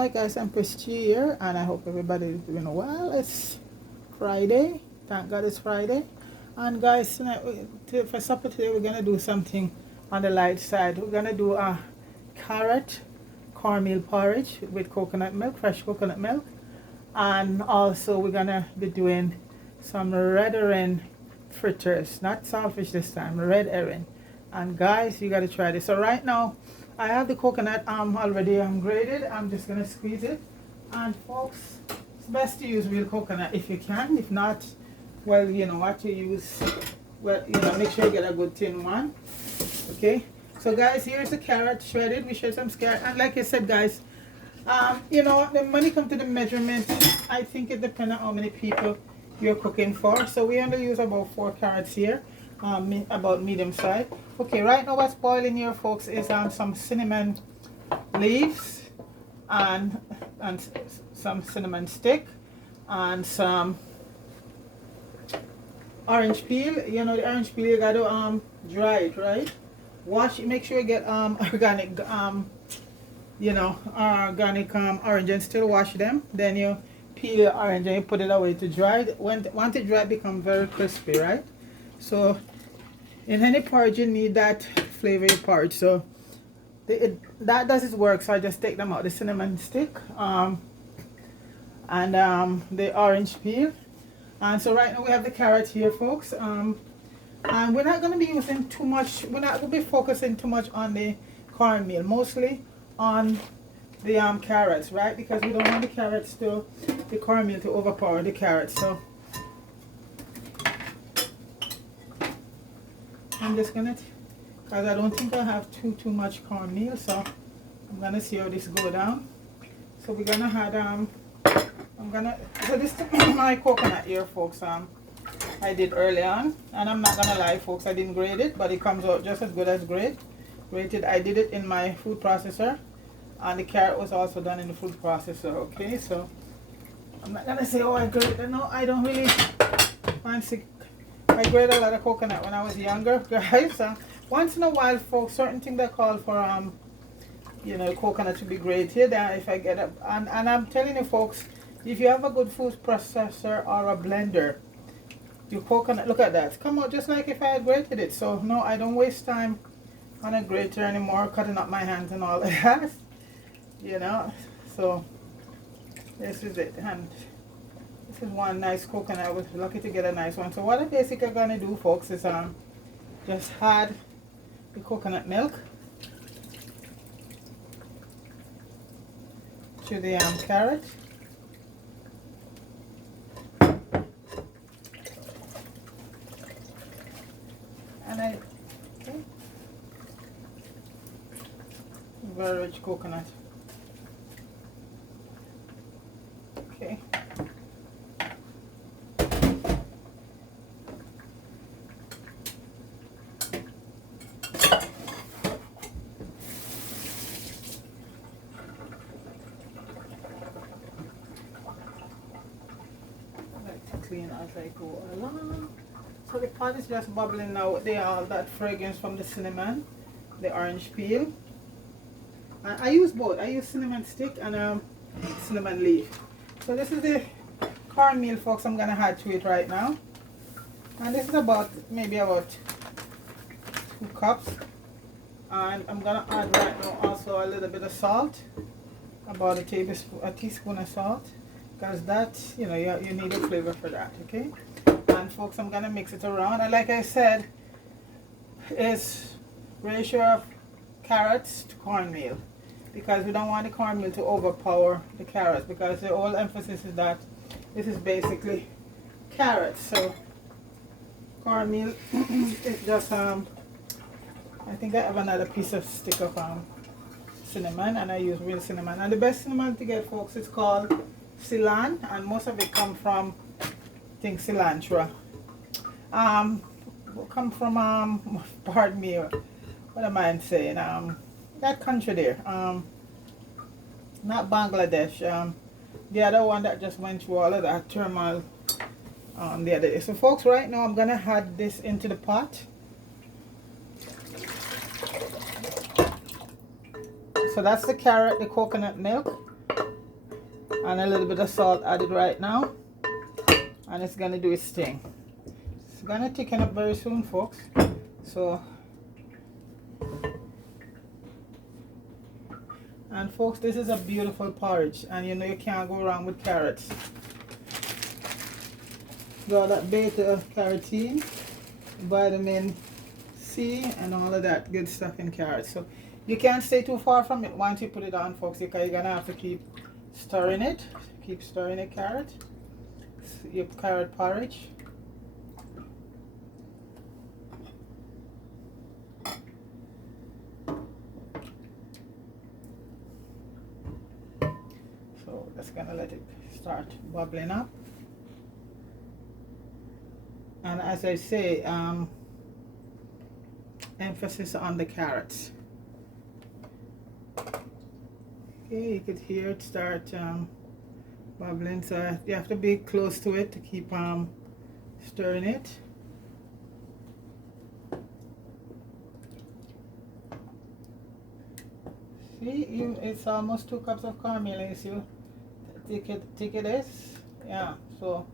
Hi guys, I'm Christy here and I hope everybody is doing well. It's Friday. Thank God it's Friday. And guys, tonight for supper today we're gonna do something on the light side. We're gonna do a carrot cornmeal porridge with coconut milk, fresh coconut milk. And also we're gonna be doing some red herring fritters, not saltfish this time, red herring. And guys, you gotta try this. So right now I have the coconut already grated. I'm just gonna squeeze it. And folks, it's best to use real coconut if you can. If not, well, you know what you use. Well, you know, make sure you get a good thin one. Okay. So guys, here's the carrot shredded. We shred some carrot, and like I said, guys, you know, when it comes to the measurement, I think it depends on how many people you're cooking for. So we only use about 4 carrots here, about medium size. Okay, right now what's boiling here, folks, is some cinnamon leaves and some cinnamon stick and some orange peel. You know, the orange peel you got to dry it, right? Wash it. Make sure you get organic you know, organic orange and still wash them. Then you peel the orange and you put it away to dry. Once it dry, it become very crispy, right? So in any porridge you need that flavory porridge. So that does its work. So I just take them out, the cinnamon stick and the orange peel. And so right now we have the carrot here, folks. And we're not going to be using too much, we're not going to be focusing too much on the cornmeal, mostly on the carrots, right? Because we don't want the carrots to, the cornmeal to overpower the carrots. So I'm just gonna, because I don't think I have too much cornmeal, so I'm gonna see how this go down. So we're gonna add so this is my coconut here, folks. I did early on, and I'm not gonna lie, folks, I didn't grate it, but it comes out just as good as grated. I did it in my food processor, and the carrot was also done in the food processor. Okay, so I'm not gonna say, oh, I grated. No, I don't really fancy. I grated a lot of coconut when I was younger, guys. Once in a while, folks, certain things that call for you know, coconut to be grated. If I get up, and I'm telling you, folks, if you have a good food processor or a blender, your coconut, look at that, come out just like if I had grated it. So no, I don't waste time on a grater anymore, cutting up my hands and all that. You know, so this is it, and this is one nice coconut. I was lucky to get a nice one. So what I'm basically gonna do, folks, is just add the coconut milk to the carrot. And okay, very rich coconut. Okay. Clean as I go along. So the pot is just bubbling now with that fragrance from the cinnamon, the orange peel. And I use both. I use cinnamon stick and cinnamon leaf. So this is the cornmeal, folks, I'm gonna add to it right now. And this is maybe about 2 cups. And I'm gonna add right now also a little bit of salt, about a teaspoon of salt. Because that, you know, you need a flavor for that, okay? And folks, I'm gonna mix it around, and like I said, it's ratio of carrots to cornmeal, because we don't want the cornmeal to overpower the carrots, because the whole emphasis is that this is basically carrots. So cornmeal is just I think I have another piece of stick of cinnamon, and I use real cinnamon, and the best cinnamon to get, folks, is called Ceylon, and most of it come from, I think, cilantro. Come from pardon me, what am I saying? That country there, not Bangladesh. The other one that just went through all of that turmoil the other day. So folks, right now I'm gonna add this into the pot. So that's the carrot, the coconut milk, and a little bit of salt added right now, and it's gonna do its thing. It's gonna thicken up very soon, folks. So, and folks, this is a beautiful porridge, and you know you can't go wrong with carrots. Got that beta carotene, vitamin C, and all of that good stuff in carrots. So you can't stay too far from it once you put it on, folks, because you're gonna have to keep stirring it. Keep stirring the carrot. Your carrot porridge. So just gonna let it start bubbling up. And as I say, emphasis on the carrots. Okay, you could hear it start bubbling, so you have to be close to it to keep stirring it. See, it's almost 2 cups of cornmeal. You see how thick it is? Yeah, so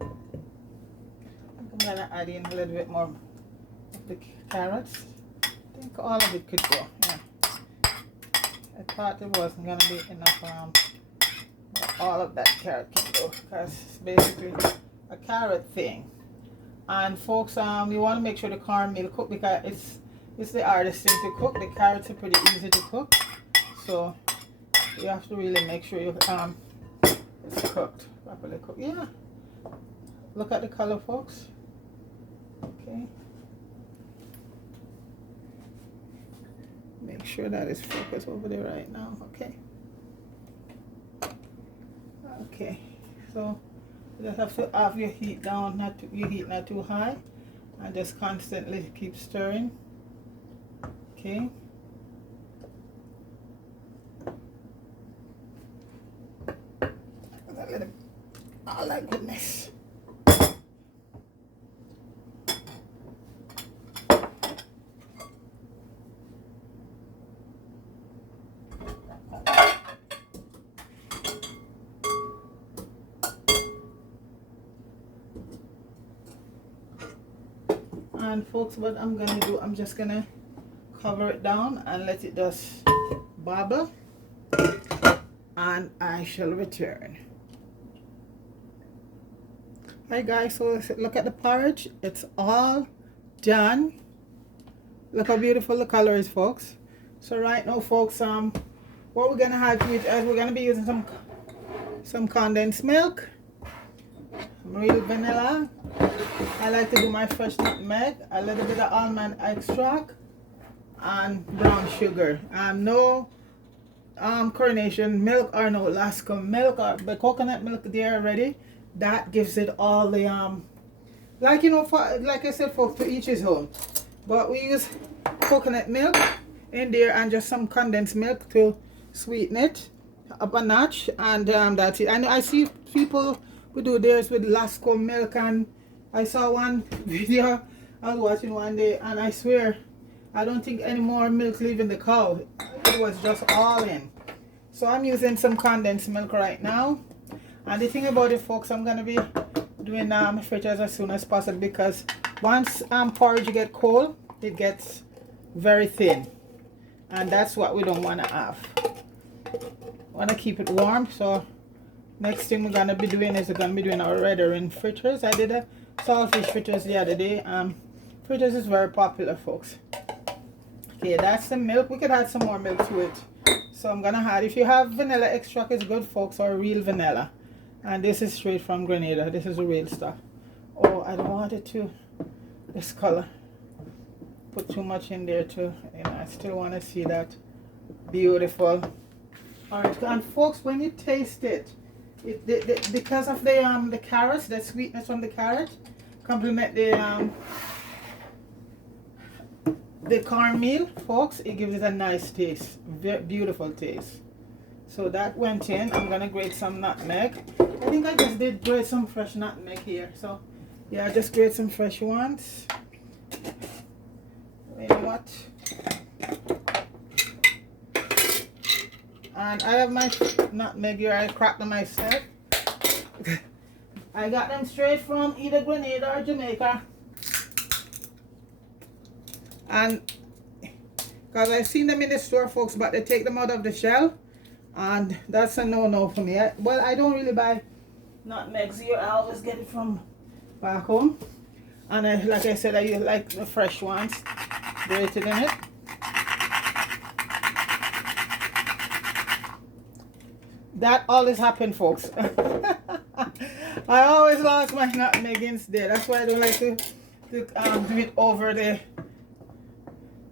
I'm gonna add in a little bit more of the carrots. I think all of it could go. Yeah. I thought it wasn't gonna be enough. All of that carrot can go because it's basically a carrot thing. And folks, you want to make sure the cornmeal cook because it's the hardest thing to cook. The carrots are pretty easy to cook, so you have to really make sure you it's cooked properly. Cooked. Yeah. Look at the color, folks. Okay. Make sure that is focused over there right now. Okay. Okay. So you just have to have your heat down, your heat not too high, and just constantly keep stirring. Okay. Oh my goodness. And folks, what I'm gonna do, I'm just gonna cover it down and let it just bubble, and I shall return. Hi guys, so look at the porridge. It's all done. Look how beautiful the color is, folks. So right now, folks, what we're gonna have to is we're gonna be using some condensed milk, real vanilla. I like to do my fresh nutmeg, a little bit of almond extract, and brown sugar. No coronation milk or no Alaska milk or the coconut milk there already. That gives it all the like, you know, like I said, folks, to each his own. But we use coconut milk in there and just some condensed milk to sweeten it up a notch, and that's it. And I see people who do theirs with Lasco milk, and I saw one video I was watching one day, and I swear I don't think any more milk leaving the cow. It was just all in. So I'm using some condensed milk right now. And the thing about it, folks, I'm gonna be doing fritters as soon as possible, because once porridge get cold, it gets very thin, and that's what we don't want to have. Want to keep it warm. So next thing we're gonna be doing is we're gonna be doing our red herring fritters. I did a saltfish fritters the other day. Fritters is very popular, folks. Okay, that's the milk. We could add some more milk to it. So I'm gonna add, if you have vanilla extract, it's good, folks, or real vanilla. And this is straight from Grenada. This is the real stuff. Oh, I don't want it to this color. Put too much in there too. You know, I still want to see that beautiful. Alright, and folks, when you taste it, because of the carrots, the sweetness from the carrot, complement the cornmeal, folks, it gives it a nice taste, very beautiful taste. So that went in. I'm gonna grate some nutmeg. I think I just did grate some fresh nutmeg here. So yeah, just grate some fresh ones. You know what? And I have my nutmeg here. I cracked them myself. I got them straight from either Grenada or Jamaica. And because I've seen them in the store, folks, but they take them out of the shell. And that's a no-no for me. Well, I don't really buy nutmegs here. I always get it from back home. And like I said, I like the fresh ones grated in it. That always happens, folks. I always lost my nutmeg instead. That's why I don't like to do it over there.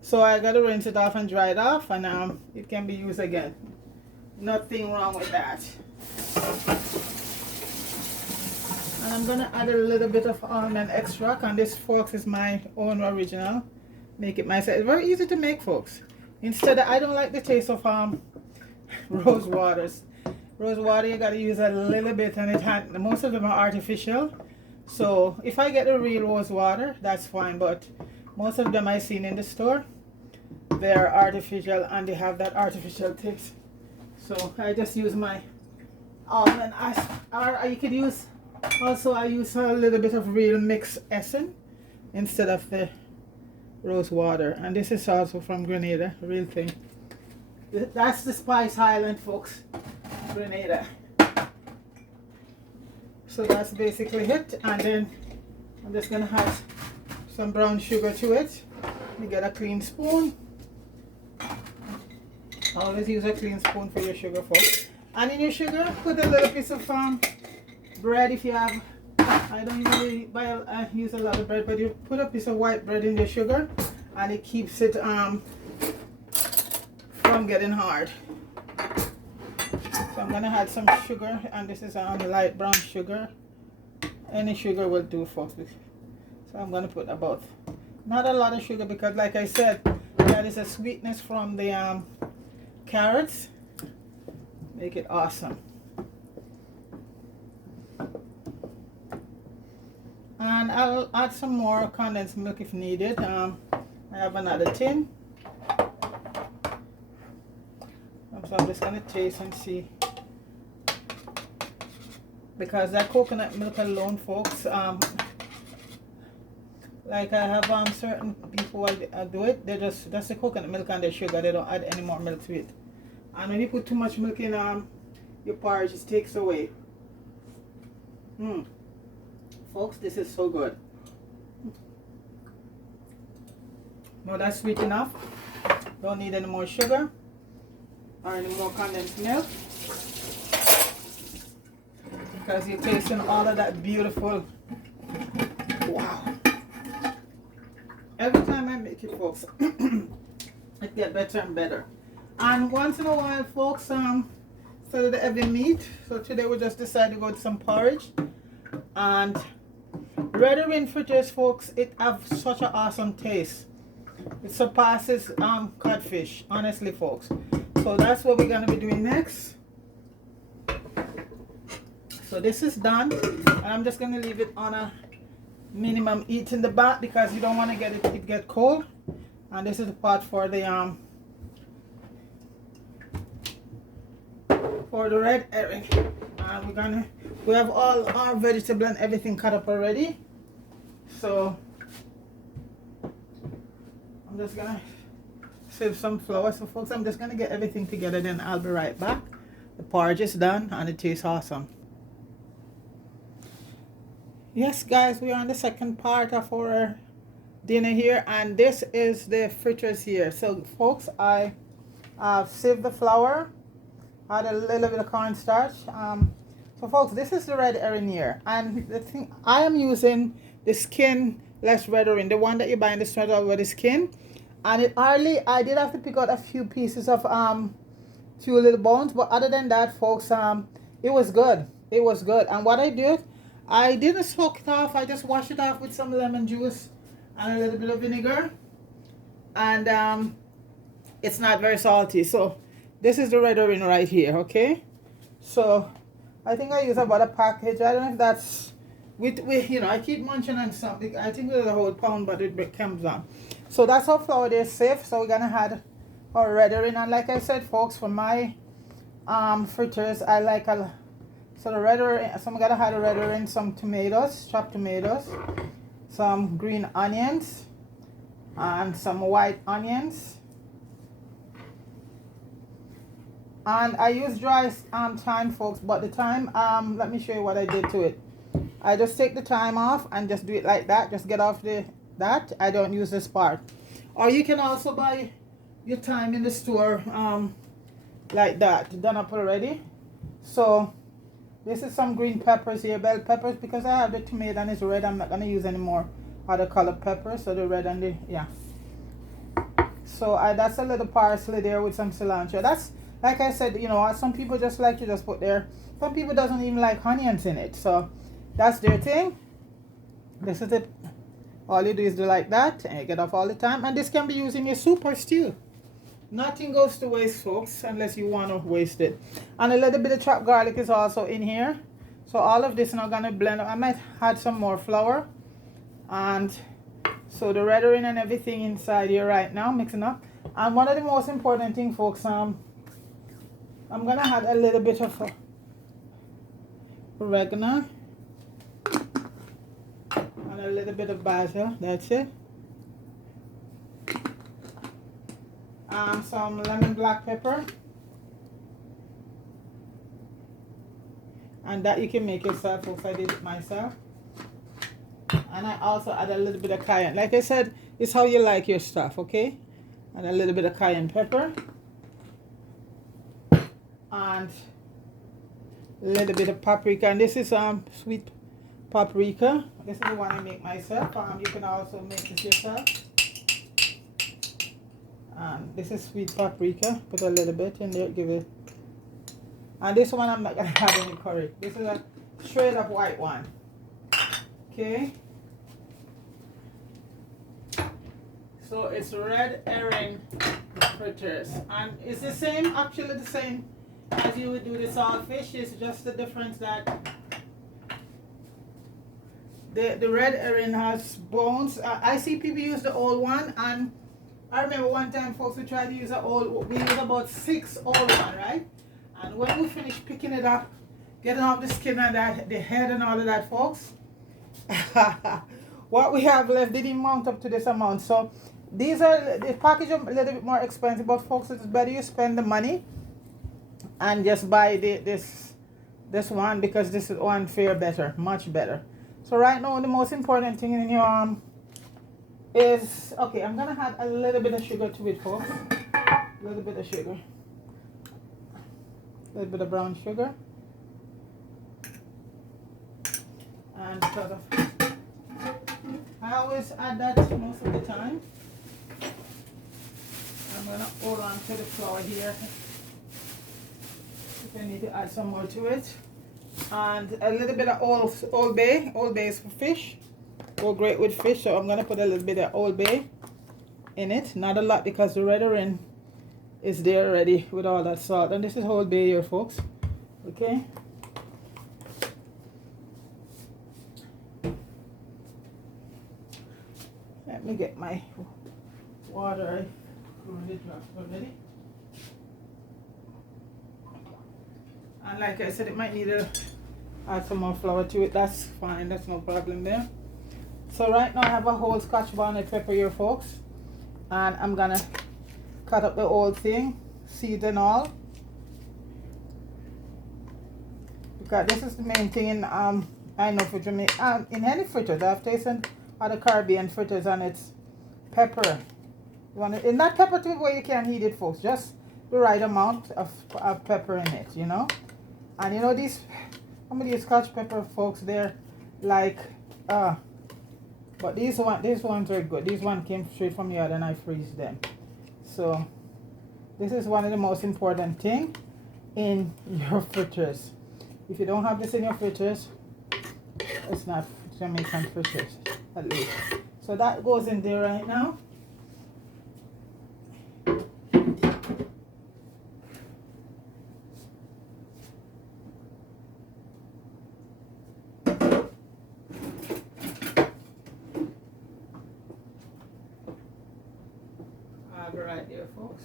So I gotta rinse it off and dry it off, and it can be used again. Nothing wrong with that. And I'm gonna add a little bit of almond extract, and this, folks, is my own original. Make it myself. It's very easy to make, folks. Instead, I don't like the taste of rose waters. Rose water, you gotta use a little bit, and most of them are artificial. So if I get the real rose water, that's fine. But most of them I've seen in the store, they're artificial, and they have that artificial taste. So I just use my almond. Or you could use, also I use a little bit of real mixed essence instead of the rose water. And this is also from Grenada, real thing. That's the Spice Island, folks. Grenada. So that's basically it, and then I'm just gonna add some brown sugar to it. You get a clean spoon. Always use a clean spoon for your sugar, folks. And in your sugar, put a little piece of bread if you have. I don't usually use a lot of bread, but you put a piece of white bread in your sugar, and it keeps it from getting hard. So I'm gonna add some sugar, and this is light brown sugar. Any sugar will do, folks. So I'm gonna put about, not a lot of sugar, because like I said, that is a sweetness from the carrots. Make it awesome. And I'll add some more condensed milk if needed. I have another tin. So I'm just gonna taste and see. Because that coconut milk alone, folks, like I have certain people who do it, that's the coconut milk and the sugar. They don't add any more milk to it. And when you put too much milk in your porridge, it takes away. Folks, this is so good. No, that's sweet enough. Don't need any more sugar or any more condensed milk, because you're tasting all of that beautiful, wow. Every time I make it, folks, it gets better and better. And once in a while, folks, instead of the heavy meat, so today we just decided to go to some porridge. And Red Herring Fritters, folks, it have such an awesome taste. It surpasses codfish, honestly, folks. So that's what we're going to be doing next. So this is done, and I'm just going to leave it on a minimum heat in the back, because you don't want to get it get cold. And this is the pot for the red herring. And we have all our vegetable and everything cut up already. So I'm just gonna save some flour. So folks, I'm just gonna get everything together, then I'll be right back. The porridge is done and it tastes awesome. Yes, guys, we are on the second part of our dinner here, and this is the fritters here. So folks, I sieved the flour, add a little bit of cornstarch. So folks, this is the red herring here, and the thing, I am using the skinless red herring, the one that you buy in the store with the skin. And I did have to pick out a few pieces of few little bones, but other than that, folks, it was good. It was good. And what I did, I didn't soak it off. I just washed it off with some lemon juice and a little bit of vinegar, and it's not very salty. So this is the red herring right here. Okay, so I think I use about a package. I don't know if that's with you know, I keep munching on something. I think it's a whole pound, but it comes down. So that's how flour is safe. So we're gonna add our red herring, and like I said, folks, for my fritters. I like a so the red herring. So I'm gonna have the red herring, some tomatoes, chopped tomatoes, some green onions, and some white onions. And I use dry thyme, folks, but the thyme, let me show you what I did to it. I just take the thyme off and just do it like that. Just get off that. I don't use this part. Or you can also buy your thyme in the store, like that, done up already. So this is some green peppers here, bell peppers, because I have the tomato and it's red. I'm not gonna use any more other color peppers. So the red and the yeah. So that's a little parsley there with some cilantro. That's, like I said, you know, some people just like to just put their, some people doesn't even like onions in it. So that's their thing. This is it. All you do is do like that and you get off all the time. And this can be used in your soup or stew. Nothing goes to waste, folks, unless you want to waste it. And a little bit of chopped garlic is also in here. So all of this now gonna blend up. I might add some more flour. And so the red herring and everything inside here right now, mixing up. And one of the most important thing, folks, I'm gonna add a little bit of oregano and a little bit of basil. That's it. Some lemon black pepper, and that you can make yourself, folks. I did it myself. And I also add a little bit of cayenne. Like I said, it's how you like your stuff, okay? And a little bit of cayenne pepper. And a little bit of paprika. And this is sweet paprika. This is the one I make myself. You can also make this yourself. And this is sweet paprika. Put a little bit in there, give it. And this one I'm not gonna have any curry. This is a straight up white one. Okay. So it's red herring fritters. And it's the same, actually the same as you would do the saltfish. It's just the difference that the red herring has bones. I see people use the old one, and I remember one time, folks, we tried to use we use about 6 old one, right? And when we finished picking it up, getting off the skin and that, the head and all of that, folks, what we have left didn't mount up to this amount. So these are, the package a little bit more expensive, but folks, it's better you spend the money and just buy this one, because this one fare better, much better. So right now, the most important thing in your is, okay, I'm gonna add a little bit of sugar to it, folks. A little bit of sugar, a little bit of brown sugar, and sort of, I always add that most of the time. I'm gonna hold on to the flour here if I need to add some more to it. And a little bit of Old Bay. Old Bay is for fish. Go great with fish, so I'm gonna put a little bit of Old Bay in it. Not a lot, because the red herring is there already with all that salt. And this is Old Bay here, folks. Okay. Let me get my water. I already dropped already. And like I said, it might need to add some more flour to it. That's fine, that's no problem there. So right now I have a whole Scotch bonnet pepper here, folks. And I'm gonna cut up the whole thing, seed and all. Because this is the main thing in, I know for Jamaica, in any fritters. I've tasted other Caribbean fritters, and it's pepper. You want it, it's not pepper to where you can't heat it, folks. Just the right amount of pepper in it, you know. And you know, some of these Scotch pepper, folks, they're like, but these ones are good. These ones came straight from the yard and I freeze them. So this is one of the most important thing in your fritters. If you don't have this in your fritters, it's not Jamaican fritters, at least. So that goes in there right now. Right there, folks.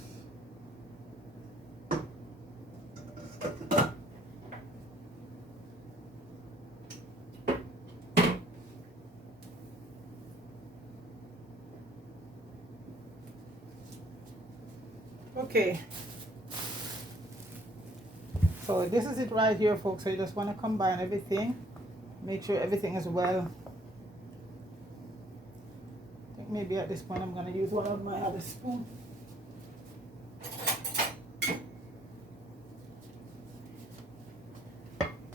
Okay, so this is it right here, folks. So you just want to combine everything, make sure everything is well. I think maybe at this point I'm going to use one of my other spoons.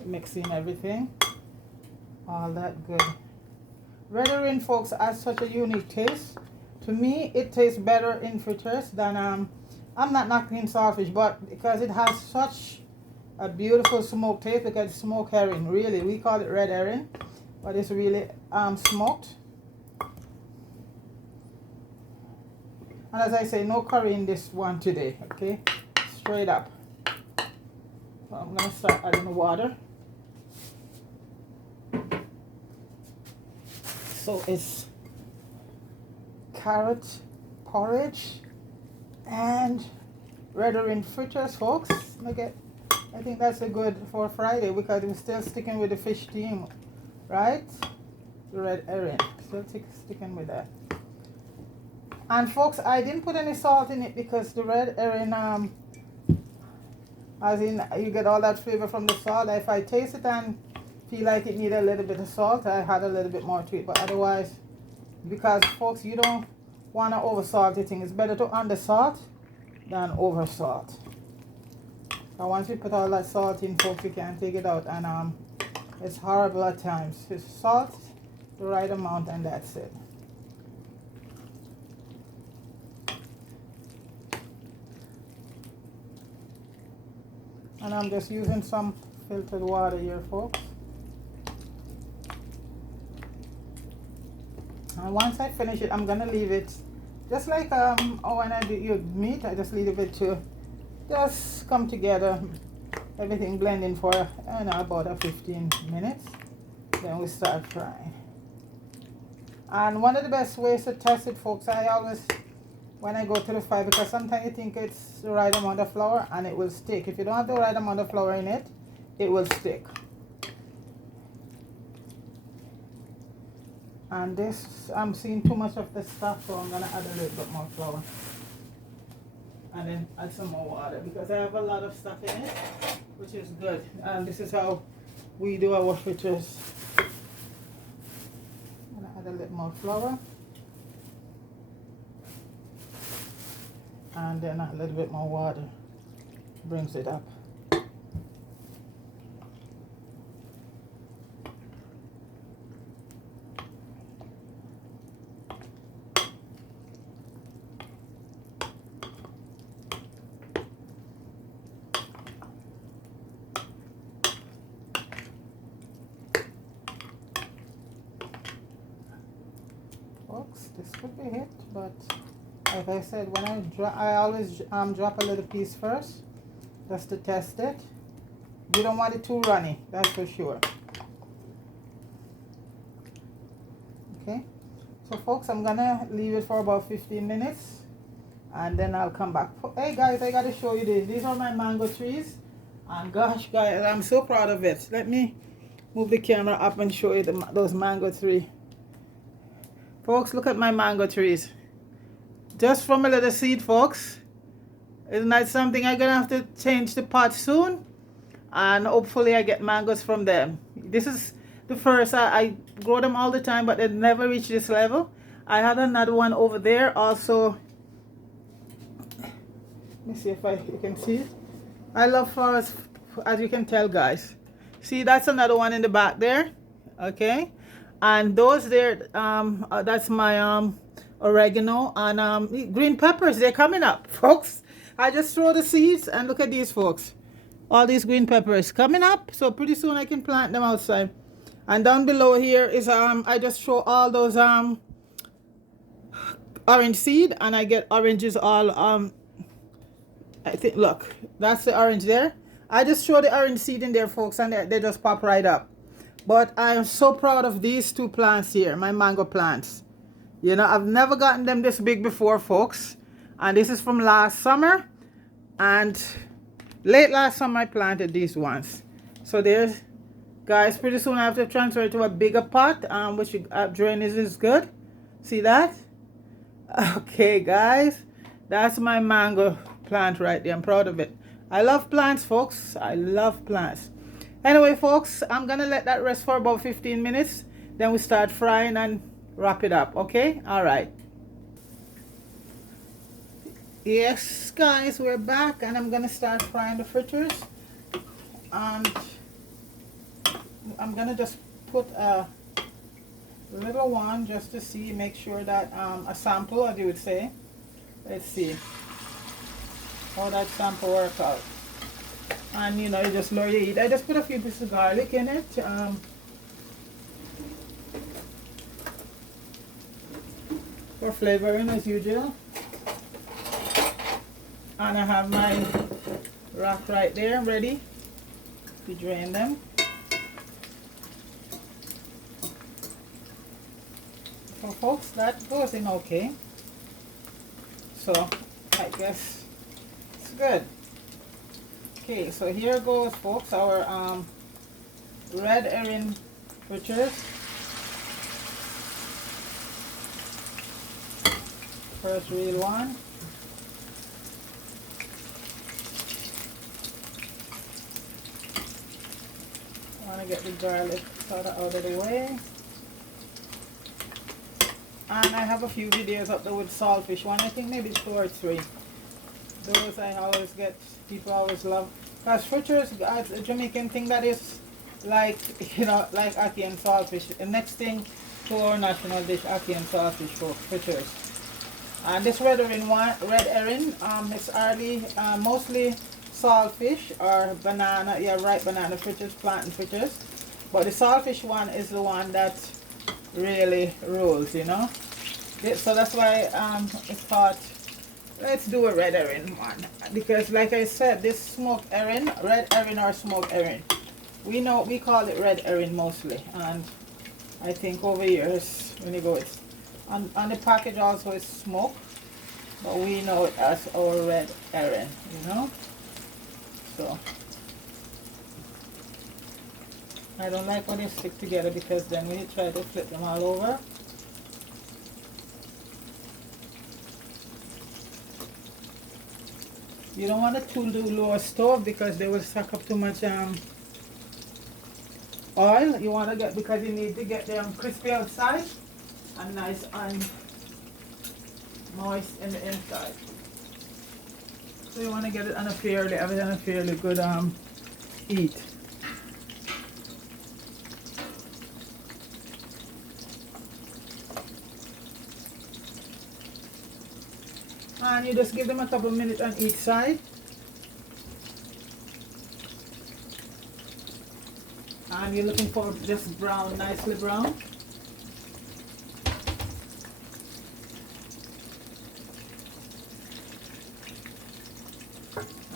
Mixing everything, all that good. Red Herring, folks, has such a unique taste. To me, it tastes better in fritters than I'm not knocking saltfish, but because it has such a beautiful smoked taste, because it's smoked herring, really. We call it red herring, but it's really smoked. And as I say, no curry in this one today, okay? Straight up. So I'm gonna start adding the water. So it's carrot porridge and red herring fritters, folks. I think that's a good for Friday because we're still sticking with the fish theme, right? The red herring, still sticking with that. And folks, I didn't put any salt in it because the red herring, as in you get all that flavor from the salt. If I taste it and feel like it needed a little bit of salt, I had a little bit more to it. But otherwise, because folks, you don't want to over salt the thing. It's better to under salt than over salt. So once you put all that salt in, folks, you can't take it out, and it's horrible at times. Just salt the right amount, and that's it. And I'm just using some filtered water here, folks. And once I finish it, I'm gonna leave it just like when I do your meat. I just leave it to just come together, everything blending for about 15 minutes. Then we start frying. And one of the best ways to test it, folks, I always, when I go to the fire, because sometimes you think it's the right amount of flour and it will stick. If you don't have the right amount of flour in it, it will stick. And this, I'm seeing too much of the stuff, so I'm gonna add a little bit more flour. And then add some more water because I have a lot of stuff in it, which is good. And this is how we do our fritters. I'm gonna add a little more flour. And then a little bit more water brings it up. Folks, this could be it, but like I said, when I always drop a little piece first, just to test it. You don't want it too runny, that's for sure. Okay, so folks, I'm gonna leave it for about 15 minutes, and then I'll come back. Hey guys, I gotta show you this. These are my mango trees, and gosh, guys, I'm so proud of it. Let me move the camera up and show you those mango trees. Folks, look at my mango trees. Just from a little seed, folks. Isn't that something? I'm gonna have to change the pot soon, and hopefully I get mangoes from them. This is the first. I grow them all the time, but they never reach this level. I had another one over there also. Let me see if you can see it. I love flowers, as you can tell, guys. See, that's another one in the back there. Okay, and those there, that's my oregano and green peppers. They're coming up, folks. I just throw the seeds, and look at these, folks. All these green peppers coming up, so pretty soon I can plant them outside. And down below here is I just throw all those orange seed, and I get oranges all I think, look, that's the orange there. I just throw the orange seed in there, folks, and they just pop right up. But I am so proud of these two plants here, my mango plants. You know, I've never gotten them this big before, folks. And this is from last summer. And late last summer I planted these ones. So there's, guys, pretty soon I have to transfer it to a bigger pot, which drainage is good. See that? Okay, guys, that's my mango plant right there. I'm proud of it. I love plants, folks. I love plants. Anyway, folks, I'm gonna let that rest for about 15 minutes. Then we start frying and wrap it up. Okay? All right. Yes, guys, we're back, and I'm gonna start frying the fritters. And I'm gonna just put a little one just to see, make sure that a sample, as you would say. Let's see how that sample works out. And you know, you just lower your heat. I just put a few pieces of garlic in it. For flavoring as usual. And I have my rack right there ready to drain them. So folks, that goes in okay. So I guess it's good. Okay, so here goes, folks, our red herring fritters. First real one. I want to get the garlic sort of out of the way. And I have a few videos up there with saltfish. One, I think maybe 2 or 3. Those I always get, people always love. Because fritters, a Jamaican thing that is like, you know, like ackee and saltfish. The next thing to our national dish, ackee and saltfish for fritters. And this red herring, it's early, mostly saltfish or banana, yeah, ripe banana fritters, plantain fritters. But the saltfish one is the one that really rules, you know. So that's why I thought, let's do a red herring one. Because like I said, this smoked herring, red herring or smoked herring, we call it red herring mostly. And I think over years, when you go, it's on the package also is smoked, but we know it as our red herring, you know. So I don't like when they stick together, because then when you try to flip them all over, you don't want it too low stove, because they will suck up too much oil. You want to get, because you need to get them crispy outside and nice and moist in the inside. So you want to get it on a fairly good heat. And you just give them a couple minutes on each side. And you're looking for just brown, nicely brown.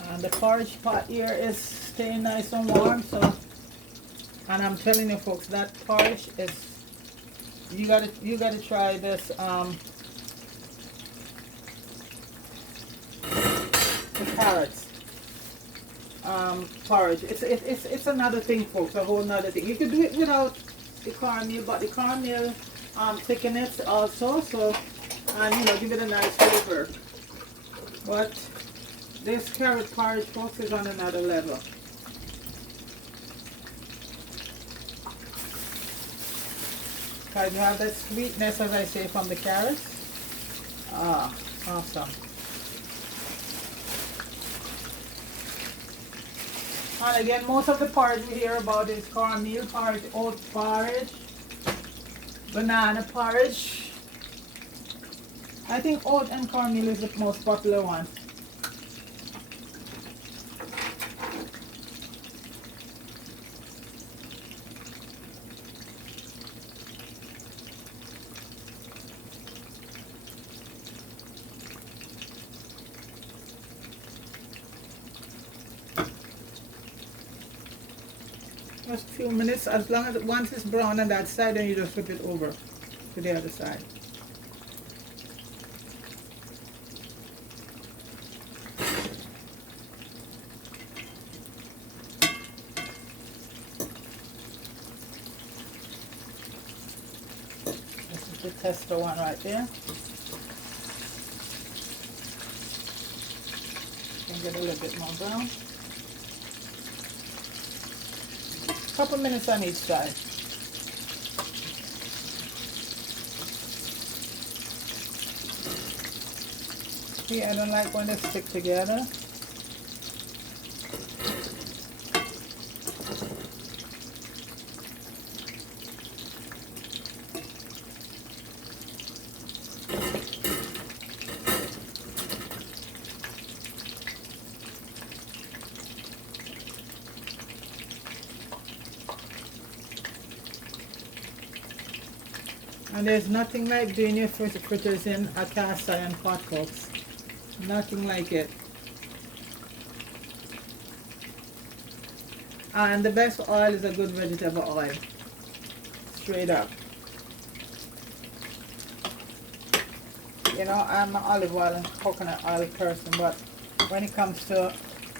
And the porridge pot here is staying nice and warm, so, and I'm telling you folks, that porridge is, you gotta try this the carrots porridge. It's another thing, folks, a whole nother thing. You could do it without the cornmeal, but the cornmeal thicken it also, so, and you know, give it a nice flavor. But this carrot porridge, folks, is on another level. Because you have that sweetness, as I say, from the carrots. Ah, awesome. And again, most of the porridge we hear about is cornmeal porridge, oat porridge, banana porridge. I think oat and cornmeal is the most popular one. Just a few minutes, as long as once it's brown on that side, then you just flip it over to the other side. This is the tester one right there. Get a little bit more brown. Couple minutes on each side. See, I don't like when they stick together. And there's nothing like doing your fritters in a cast iron pot, folks. Nothing like it. And the best oil is a good vegetable oil. Straight up. You know, I'm an olive oil and coconut oil person, but when it comes to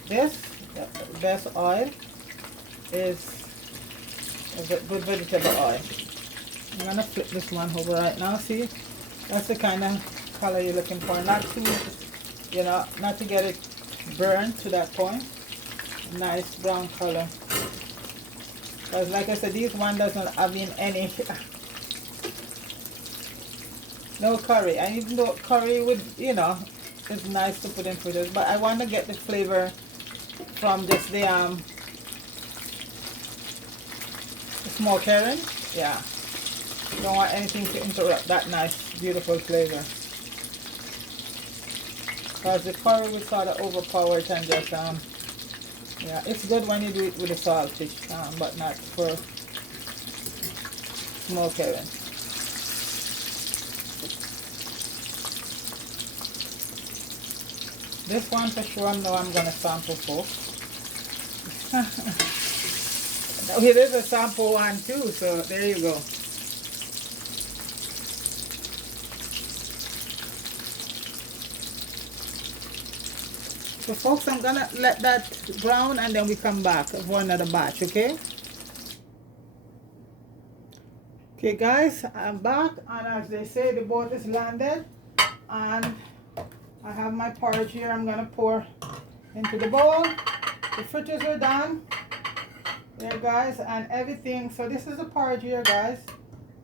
this, the best oil is a good vegetable oil. I'm gonna flip this one over right now. See, that's the kind of color you're looking for. Not too, you know, not to get it burned to that point. Nice brown color. Because like I said, this one doesn't have in any no curry. And even though curry would, you know, it's nice to put in fritters, but I want to get the flavor from just the smoked herring. Yeah. Don't want anything to interrupt that nice, beautiful flavor. Because the curry will sort of overpower it and just, yeah, it's good when you do it with a saltfish, but not for smoked herring. This one for sure I know I'm going to sample for. It is a sample one too, so there you go. So folks, I'm gonna let that brown and then we come back for another batch, okay? Okay guys, I'm back, and as they say, the boat is landed, and I have my porridge here. I'm gonna pour into the bowl. The fritters are done there guys, and everything. So this is the porridge here guys.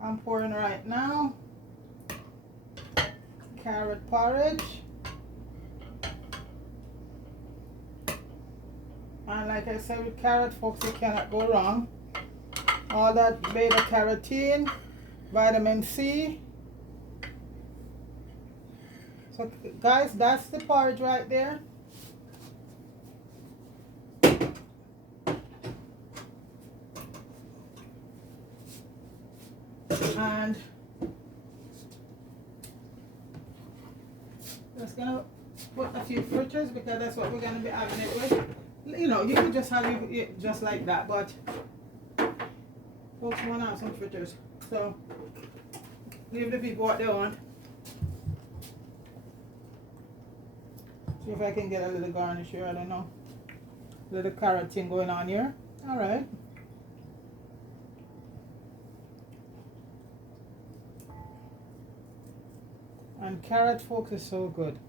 I'm pouring right now. Carrot porridge. And like I said, with carrot, folks, you cannot go wrong. All that beta carotene, vitamin C. So guys, that's the porridge right there. And just gonna put a few fritters because that's what we're gonna be having it with. You know, you can just have it just like that, but folks want to have some fritters, so give the people what they want. See if I can get a little garnish here. I don't know, little carrot thing going on here. All right. And carrot, folks, is so good.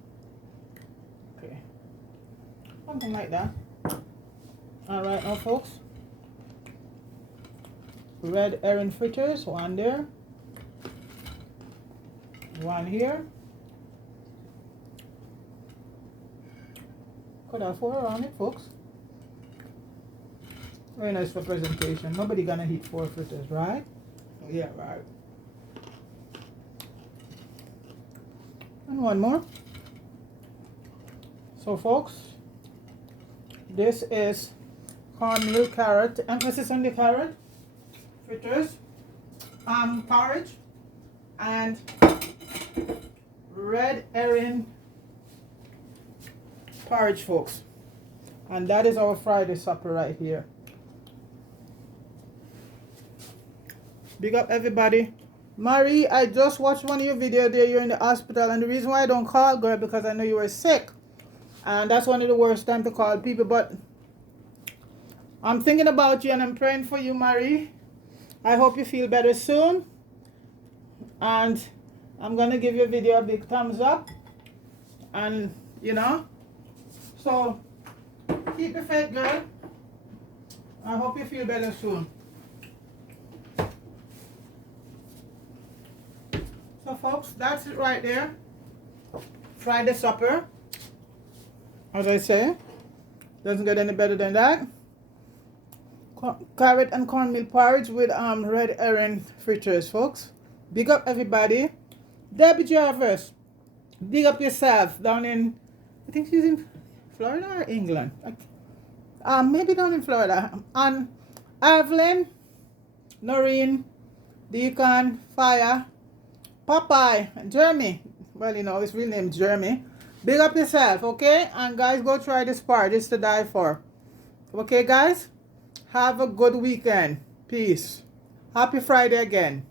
Okay, something like that. All right, now folks, red herring fritters, one there, one here. Could have 4 around it, folks. Very nice for presentation. Nobody gonna eat 4 fritters, right? Yeah, right. And one more. So folks, this is cornmeal carrot, emphasis on the carrot, fritters, porridge, and red herring porridge, folks. And that is our Friday supper right here. Big up everybody. Marie, I just watched one of your videos there. You're in the hospital, and the reason why I don't call, girl, because I know you were sick, and that's one of the worst time to call people. But I'm thinking about you and I'm praying for you, Marie. I hope you feel better soon. And I'm going to give your video a big thumbs up. And, you know, So keep the faith, girl. I hope you feel better soon. So folks, that's it right there. Friday supper. As I say, doesn't get any better than that. Carrot and cornmeal porridge with red herring fritters, folks. Big up everybody. Debbie Jarvis, big up yourself down in, I think she's in Florida or England. Maybe down in Florida. And Evelyn, Noreen, Deacon, Fire, Popeye, and Jeremy. Well, you know, his real name is Jeremy. Big up yourself, okay? And guys, go try this porridge. It's to die for. Okay, guys? Have a good weekend. Peace. Happy Friday again.